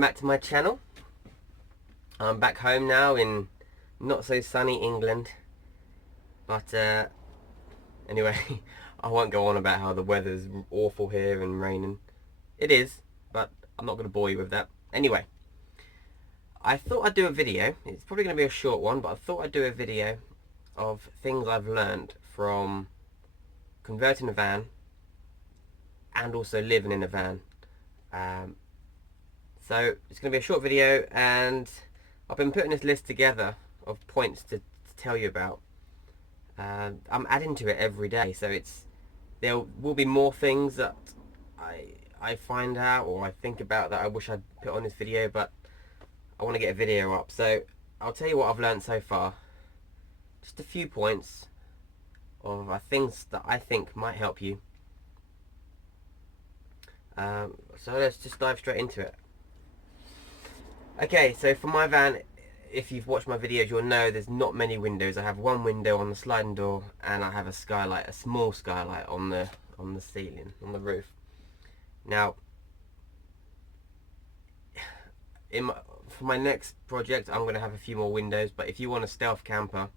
welcome back to my channel. I'm back home now in not so sunny England, but anyway, I won't go on about how the weather's awful here and raining. It is, but I'm not going to bore you with that. Anyway, I thought I'd do a video. It's probably going to be a short one, but I thought I'd do a video of things I've learned from converting a van and also living in a van. So it's going to be a short video, and I've been putting this list together of points to tell you about. I'm adding to it every day, so there will be more things that I find out or I think about that I wish I'd put on this video, but I want to get a video up. So I'll tell you what I've learned so far. Just a few points of things that I think might help you. So let's just dive straight into it. Okay, so for my van, if you've watched my videos, you'll know there's not many windows. I have one window on the sliding door, and I have a skylight, a small skylight on the ceiling, on the roof. Now, for my next project, I'm going to have a few more windows, but if you want a stealth camper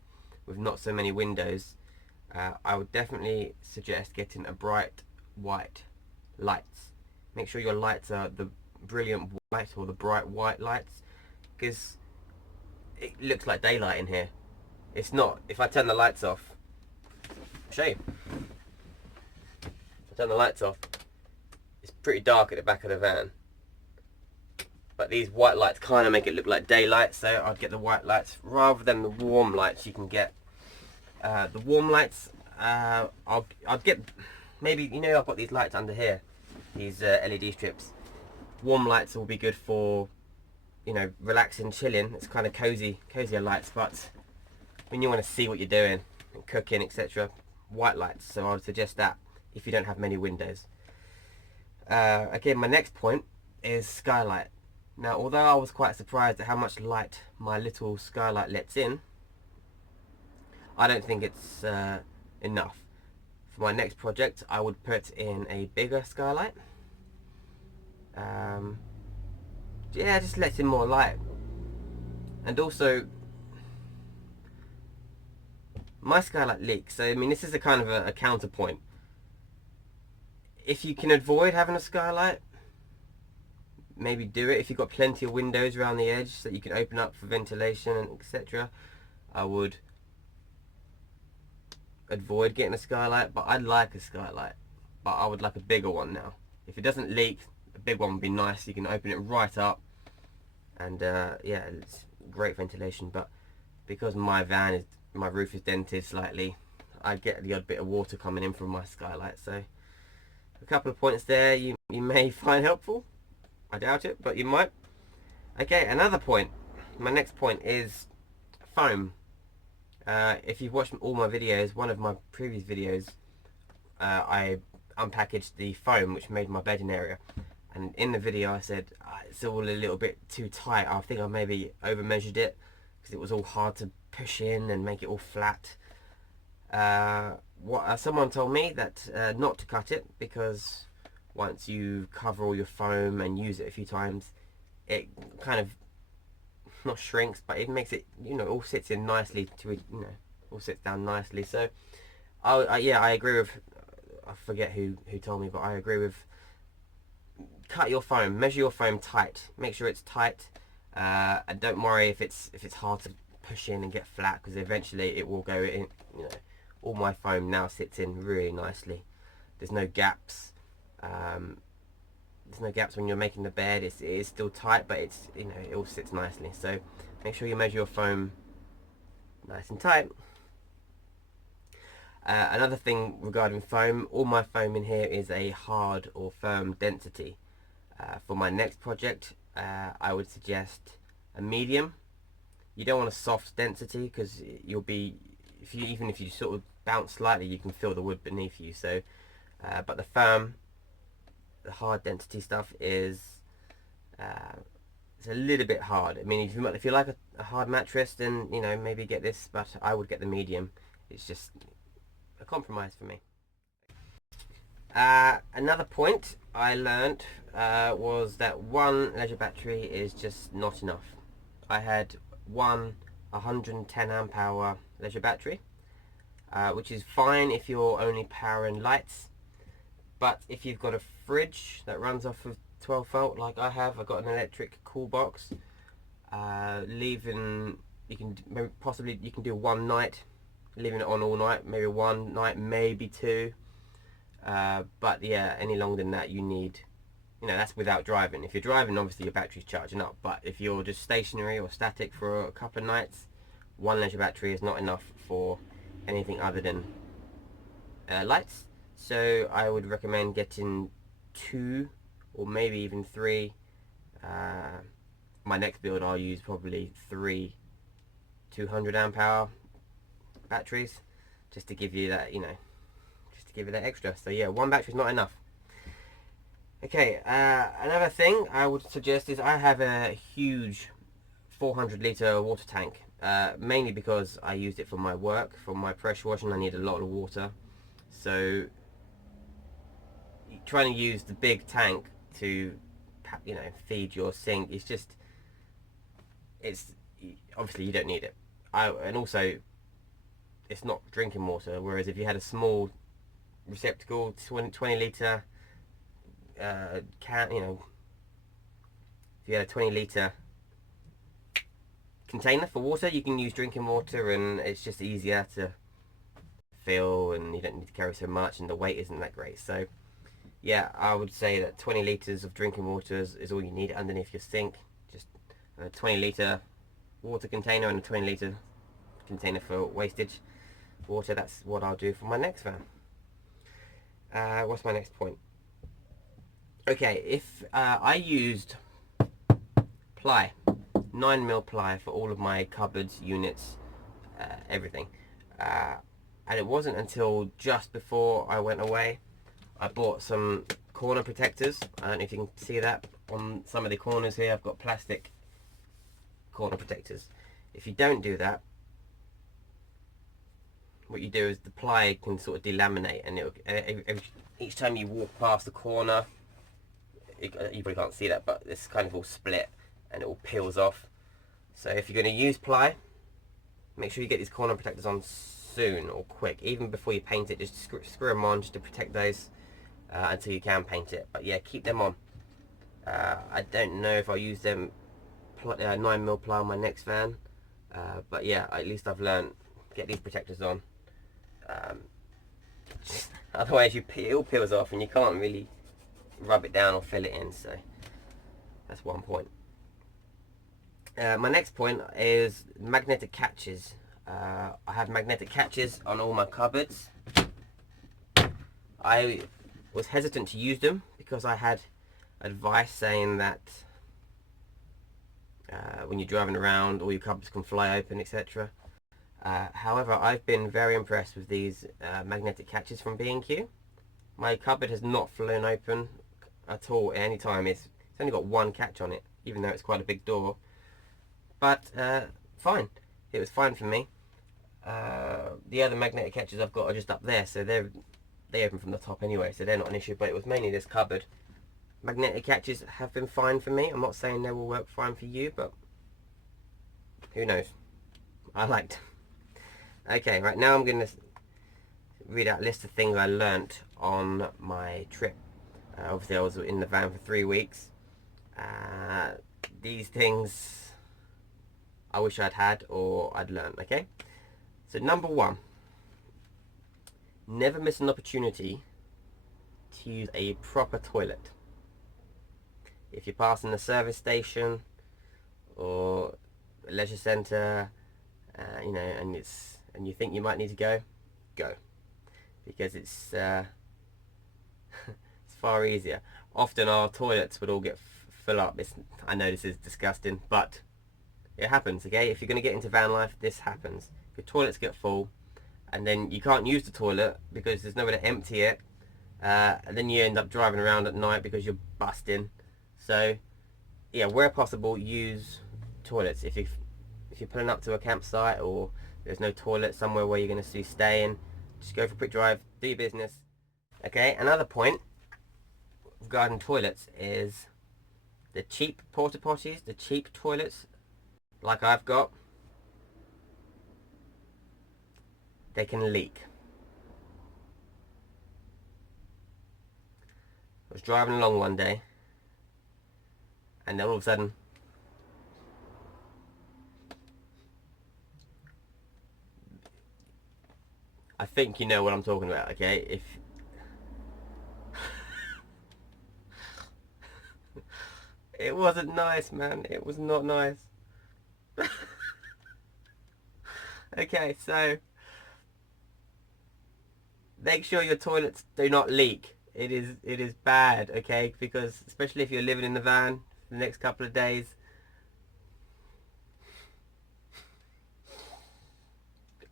with not so many windows, I would definitely suggest getting a bright white lights. Make sure your lights are the brilliant white or the bright white lights, because it looks like daylight in here. It's not. If I turn the lights off, I'll show you. If I turn the lights off, it's pretty dark at the back of the van, but these white lights kind of make it look like daylight, so I'd get the white lights rather than the warm lights you can get. The warm lights, I'd get, maybe, you know, I've got these lights under here, these LED strips. Warm lights will be good for, you know, relaxing, chilling. It's kind of cozier lights, but when you want to see what you're doing, and cooking, etc., white lights. So I would suggest that if you don't have many windows. Again, my next point is skylight. Now, although I was quite surprised at how much light my little skylight lets in, I don't think it's enough. For my next project, I would put in a bigger skylight. Yeah, just lets in more light. And also, my skylight leaks, so I mean, this is a kind of a counterpoint. If you can avoid having a skylight, maybe do it. If you've got plenty of windows around the edge that you can open up for ventilation and etc., I would avoid getting a skylight. But I'd like a skylight, but I would like a bigger one now. If it doesn't leak, a big one would be nice. You can open it right up, and yeah, it's great ventilation. But because my roof is dented slightly, I get the odd bit of water coming in from my skylight. So a couple of points there you may find helpful. I doubt it, but you might. Okay, another point. My next point is foam. If you've watched all my videos, one of my previous videos, I unpackaged the foam which made my bedding area, and in the video I said it's all a little bit too tight. I think I maybe over measured it because it was all hard to push in and make it all flat. Someone told me that not to cut it, because once you cover all your foam and use it a few times, it kind of not shrinks, but it makes it, you know, all sits in nicely all sits down nicely. So yeah, I agree with, I forget who told me, but I agree with, cut your foam, measure your foam tight, make sure it's tight, and don't worry if it's hard to push in and get flat, because eventually it will go in. You know, all my foam now sits in really nicely. There's no gaps. There's no gaps when you're making the bed. It is still tight, but it's, you know, it all sits nicely. So make sure you measure your foam nice and tight. Another thing regarding foam, all my foam in here is a hard or firm density. For my next project, I would suggest a medium. You don't want a soft density, because you'll be, even if you sort of bounce slightly, you can feel the wood beneath you. So, but the firm, the hard density stuff is it's a little bit hard. I mean, if you like a hard mattress, then, you know, maybe get this, but I would get the medium. It's just a compromise for me. Another point I learnt was that one leisure battery is just not enough. I had one 110 amp hour leisure battery, which is fine if you're only powering lights, but if you've got a fridge that runs off of 12 volt like I have, I've got an electric cool box, leaving, you can maybe possibly you can do one night, leaving it on all night, maybe one night, maybe two, but yeah, any longer than that you need, that's without driving. If you're driving, obviously your battery's charging up, but if you're just stationary or static for a couple of nights, one leisure battery is not enough for anything other than lights. So I would recommend getting two or maybe even three. My next build I'll use probably three 200 amp hour batteries, just to give you that, just to give you that extra. So yeah, one battery is not enough. Okay, another thing I would suggest is I have a huge 400 litre water tank, mainly because I used it for my work, for my pressure washing. I need a lot of water, so trying to use the big tank to feed your sink, it's obviously you don't need it. And also it's not drinking water, whereas if you had a small receptacle, 20 litre can, if you had a 20 litre container for water, you can use drinking water, and it's just easier to fill, and you don't need to carry so much, and the weight isn't that great. So yeah, I would say that 20 litres of drinking water is all you need underneath your sink. Just a 20 litre water container and a 20 litre container for wastage water. That's what I'll do for my next van. What's my next point? Okay, if I used ply, 9mm ply for all of my cupboards, units, everything. And it wasn't until just before I went away I bought some corner protectors. I don't know if you can see that on some of the corners here. I've got plastic corner protectors. If you don't do that, what you do is the ply can sort of delaminate, and each time you walk past the corner, you probably can't see that, but it's kind of all split and it all peels off. So if you're going to use ply, make sure you get these corner protectors on soon or quick, even before you paint it. Just screw them on just to protect those until you can paint it. But yeah, keep them on. I don't know if I'll use them 9mm ply on my next van, but yeah, at least I've learned, get these protectors on. Otherwise it all peels off and you can't really rub it down or fill it in. So that's one point. My next point is magnetic catches. I have magnetic catches on all my cupboards. I was hesitant to use them because I had advice saying that when you're driving around, all your cupboards can fly open, etc. However, I've been very impressed with these magnetic catches from B&Q. My cupboard has not flown open at all at any time. It's only got one catch on it, even though it's quite a big door. But fine, it was fine for me. The other magnetic catches I've got are just up there, so they open from the top anyway, so they're not an issue. But it was mainly this cupboard. Magnetic catches have been fine for me. I'm not saying they will work fine for you, but who knows? I liked. Okay, right now I'm going to read out a list of things I learnt on my trip. Obviously I was in the van for 3 weeks. These things I wish I'd had or I'd learned, okay? So number one, never miss an opportunity to use a proper toilet. If you're passing the service station or a leisure centre, and you think you might need to go, because it's it's far easier. Often our toilets would all get full up. I know this is disgusting, but it happens. Okay, if you're going to get into van life, this happens. Your toilets get full, and then you can't use the toilet because there's nowhere to empty it, and then you end up driving around at night because you're busting. So yeah, where possible, use toilets. If you're pulling up to a campsite or there's no toilet somewhere where you're going to be staying, just go for a quick drive, do your business. Okay, another point garden toilets is the cheap porta potties, the cheap toilets like I've got, they can leak. I was driving along one day and then all of a sudden I think you know what I'm talking about, okay? If it wasn't nice, man. It was not nice. Okay, so make sure your toilets do not leak. It is bad, okay? Because especially if you're living in the van for the next couple of days.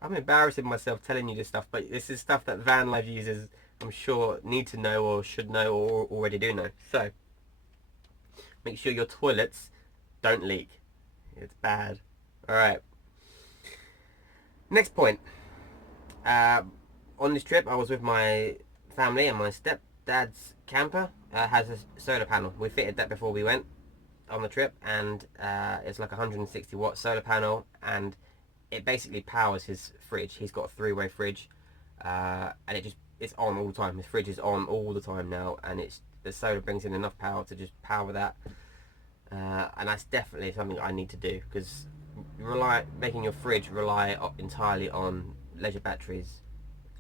I'm embarrassing myself telling you this stuff, but this is stuff that van life users, I'm sure, need to know or should know or already do know. So make sure your toilets don't leak. It's bad. Alright. Next point. On this trip, I was with my family, and my stepdad's camper has a solar panel. We fitted that before we went on the trip, and it's like a 160 watt solar panel, and it basically powers his fridge. He's got a 3-way fridge, and it's on all the time. His fridge is on all the time now, and the solar brings in enough power to just power that. And that's definitely something I need to do, because making your fridge rely entirely on leisure batteries,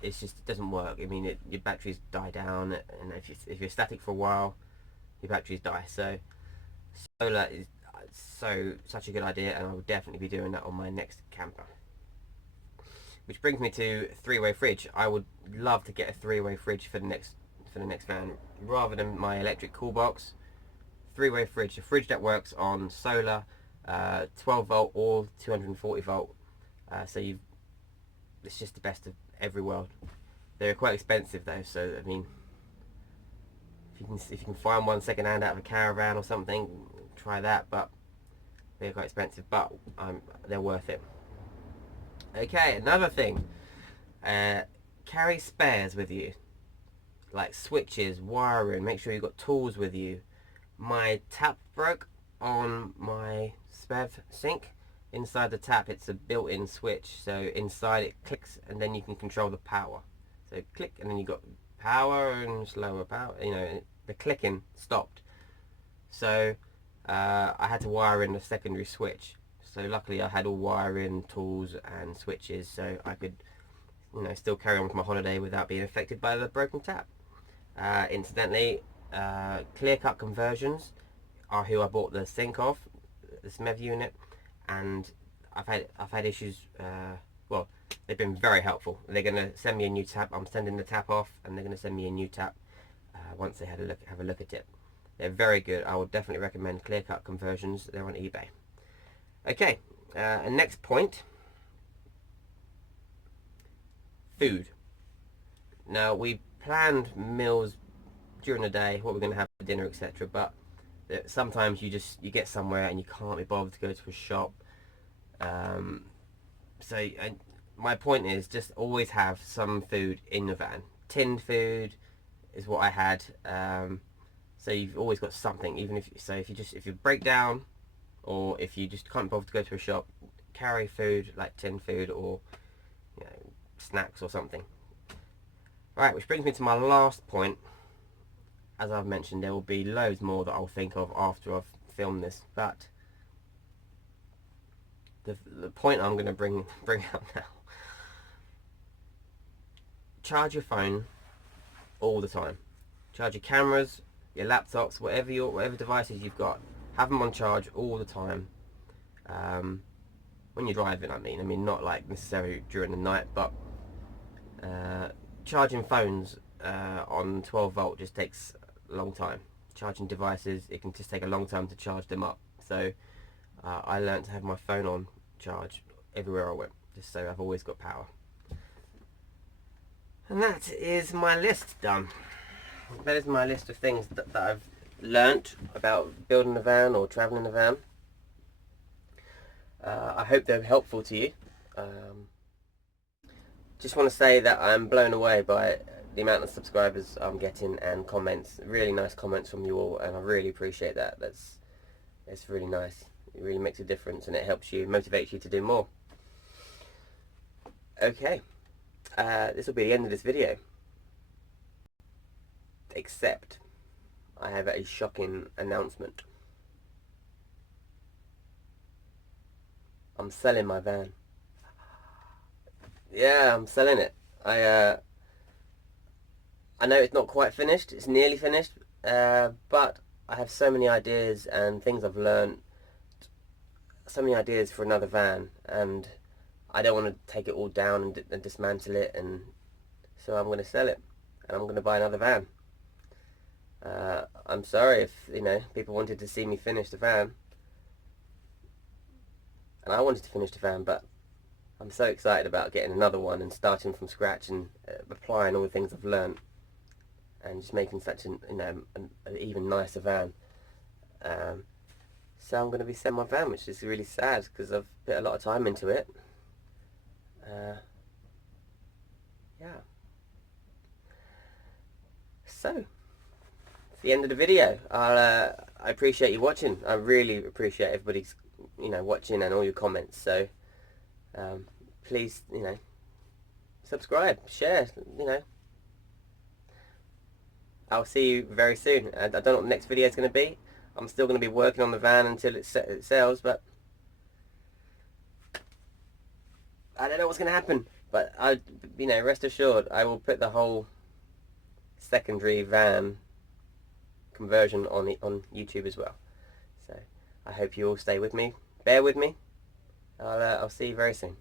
it doesn't work. I mean, your batteries die down, and if you're static for a while, your batteries die. So solar is such a good idea, and I will definitely be doing that on my next camper. Which brings me to 3-way fridge. I would love to get a 3-way fridge for the next van, rather than my electric cool box. 3-way fridge, a fridge that works on solar, 12 volt or 240 volt. It's just the best of every world. They're quite expensive though, so I mean, if you can find one second hand out of a caravan or something, try that. But they're quite expensive, but they're worth it. Okay, another thing, carry spares with you, like switches, wiring. Make sure you've got tools with you. My tap broke on my SPEV sink. Inside the tap, it's a built-in switch, so inside it clicks, and then you can control the power. So click, and then you got power and slower power. You know, the clicking stopped. So I had to wire in a secondary switch. So luckily I had all wiring tools and switches, so I could, still carry on with my holiday without being affected by the broken tap. Incidentally, Clear Cut Conversions are who I bought the sink off, the SMEV unit, and I've had issues. Well, they've been very helpful. They're going to send me a new tap. I'm sending the tap off, and they're going to send me a new tap once they have a look at it. They're very good. I would definitely recommend Clear Cut Conversions. They're on eBay. Okay, and next point, food. Now, we planned meals during the day, what we're going to have for dinner, etc. But sometimes you get somewhere and you can't be bothered to go to a shop. My point is, just always have some food in the van. Tinned food is what I had. So you've always got something, even if you break down, or if you just can't bother to go to a shop, carry food like tinned food or snacks or something. Right, which brings me to my last point. As I've mentioned, there will be loads more that I'll think of after I've filmed this, but the point I'm going to bring out now. Charge your phone all the time. Charge your cameras, your laptops, whatever devices you've got. Have them on charge all the time. When you're driving, I mean not like necessarily during the night, but charging phones on 12 volt just takes a long time. Charging devices, it can just take a long time to charge them up. So I learned to have my phone on charge everywhere I went, just so I've always got power. And that is my list done. That is my list of things that I've learnt about building a van or travelling a van. I hope they're helpful to you. Just want to say that I'm blown away by the amount of subscribers I'm getting and comments, really nice comments from you all, and I really appreciate that. It's really nice. It really makes a difference, and it helps you, motivates you to do more. Okay, this will be the end of this video. Except I have a shocking announcement. I'm selling my van. Yeah, I'm selling it. I know it's not quite finished. It's nearly finished, but I have so many ideas and things I've learned. So many ideas for another van, and I don't want to take it all down and dismantle it, and so I'm going to sell it, and I'm going to buy another van. I'm sorry if, people wanted to see me finish the van, and I wanted to finish the van, but I'm so excited about getting another one and starting from scratch and applying all the things I've learned and just making such an even nicer van. So I'm going to be selling my van, which is really sad because I've put a lot of time into it. Yeah. So it's the end of the video. I appreciate you watching. I really appreciate everybody's watching and all your comments. So please, subscribe, share. I'll see you very soon. I don't know what the next video is going to be. I'm still going to be working on the van until it sells, but I don't know what's going to happen. But rest assured, I will put the whole secondary van conversion on YouTube as well. So I hope you all stay with me. Bear with me. I'll see you very soon.